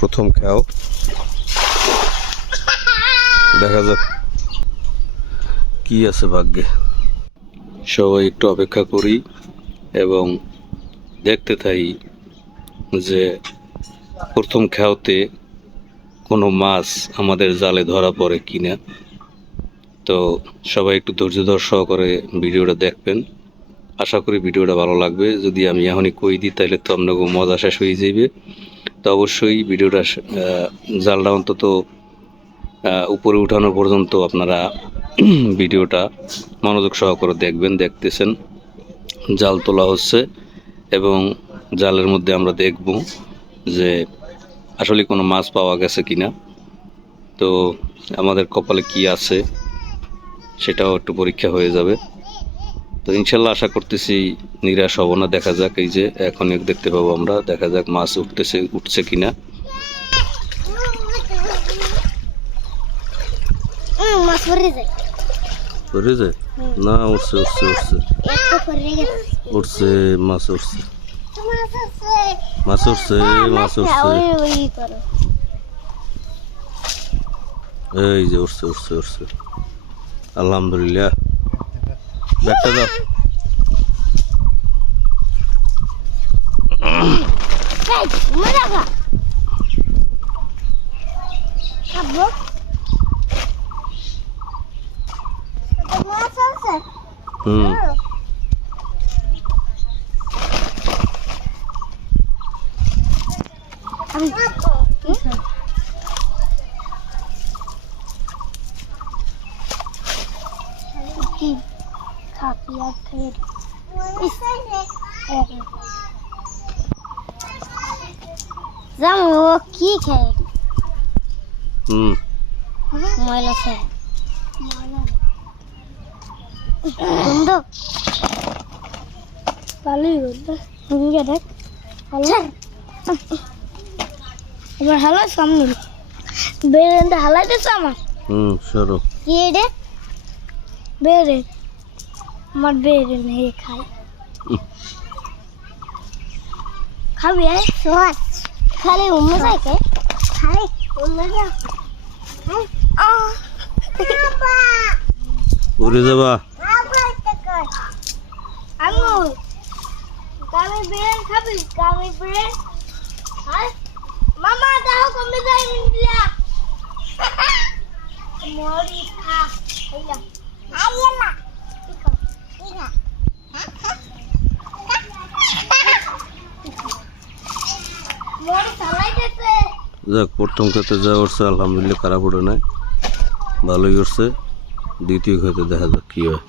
প্রথম খাও দেখা যাক কি আছে ভাগ্যে। সবাই একটু অপেক্ষা করি এবং দেখতে থাকি যে প্রথম খাওয়াতে কোনো মাছ আমাদের জালে ধরা পড়ে কিনা। তো সবাই একটু ধৈর্য সহকারে ভিডিওটা দেখবেন। আশা করি ভিডিওটা ভালো লাগবে। যদি আমি এখনই কই দিই তাহলে তো আপনাকে মজা শেষ হয়ে যাবে। তো অবশ্যই ভিডিওটা জালটা অন্তত উপরে উঠানো পর্যন্ত আপনারা ভিডিওটা মনোযোগ সহকারে দেখবেন। দেখতেছেন জাল তোলা হচ্ছে এবং জালের মধ্যে আমরা দেখব যে আসলে কোনো মাছ পাওয়া গেছে কিনা। তো আমাদের কপালে কি আছে সেটাও একটু পরীক্ষা হয়ে যাবে। তো ইনশাল্লাহ আশা করতেছি নিরাশ হব না। দেখা যাক, এই যে এখন দেখতে পাবো আমরা, দেখা যাক মাছ উঠছে কিনা। পড়ে যায় না, উঠছে উঠছে উঠছে উঠছে মাছ উঠছে মাছ উঠছে মাছ উঠছে, এই যে উঠছে উঠছে উঠছে। আলহামদুলিল্লাহ, ব্যাগটা দাও। হুম কি খায় হুম ময়লা খায় বন্ধ ভালোই বন্ধ ভূমিকা দেখ ভালো। এবার হালা সামনে বেরেন্দ্র হালাইতেছ আমার। সরো কি রে বেরে আমার বেরে নেই খাই খাবি খালি উম্মে যাইকে খালি উম্মে যা উড়ে যাবা। আম্মু গামি বেরে খাবি গামি বেরে মামা দাও কমে যাই মিলা মরি খা আইলা আইলা ঠিক মরি চালাইতেছে। যাক, প্রথম খেতে যা উঠছে আলহামদুলিল্লাহ, খারাপ ওঠে নাই, ভালোই উঠছে। দ্বিতীয় খেতে দেখা যাক কি হয়।